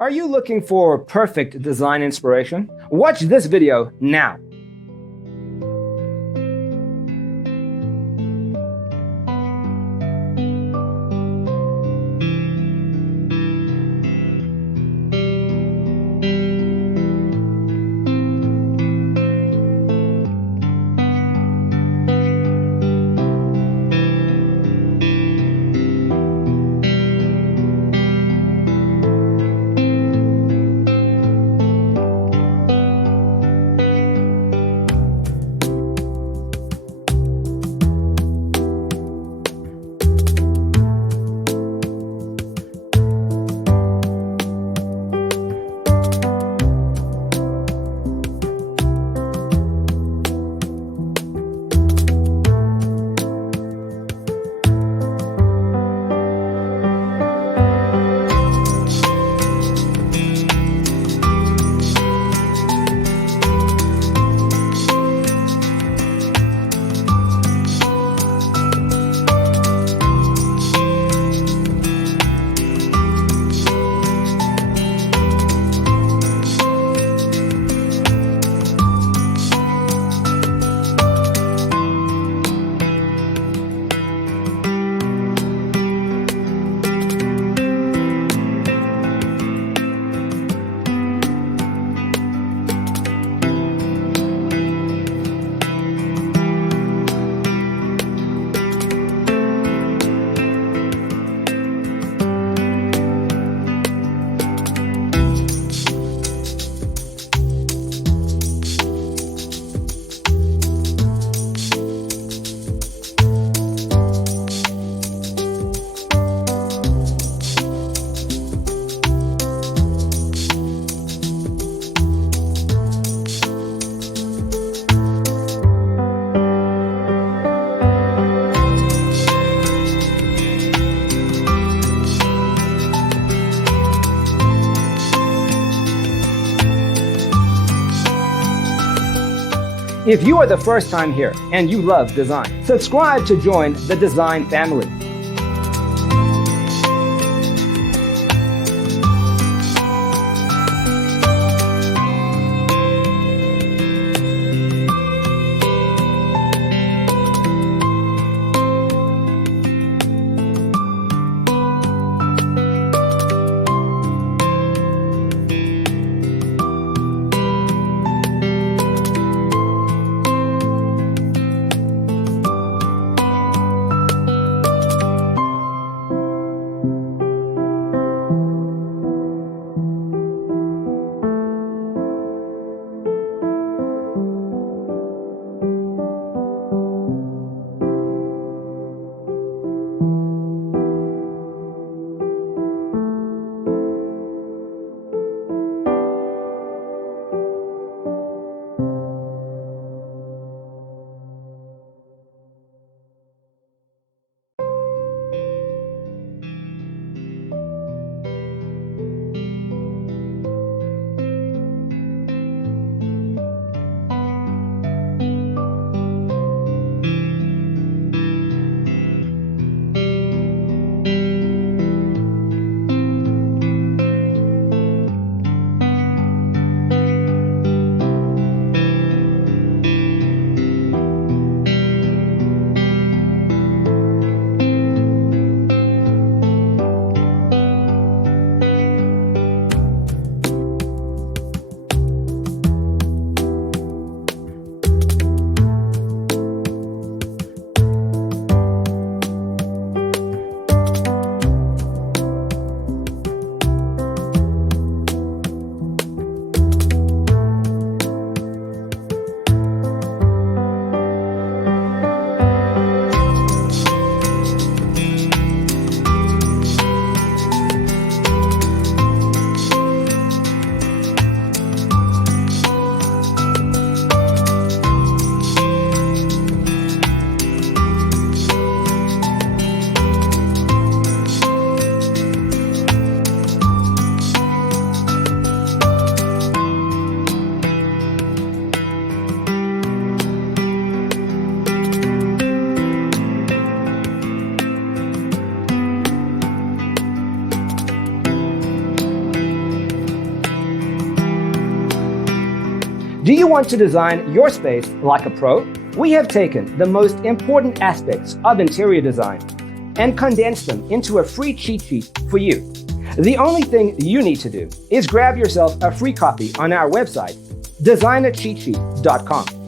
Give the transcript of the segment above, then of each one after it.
Are you looking for perfect design inspiration? Watch this video now. If you are the first time here and you love design, subscribe to join the design family. Do you want to design your space like a pro? We have taken the most important aspects of interior design and condensed them into a free cheat sheet for you. The only thing you need to do is grab yourself a free copy on our website, designercheatsheet.com.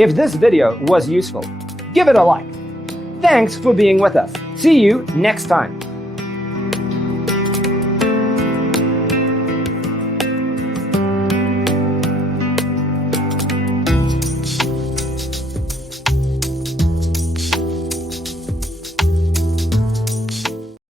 If this video was useful, give it a like. Thanks for being with us. See you next time.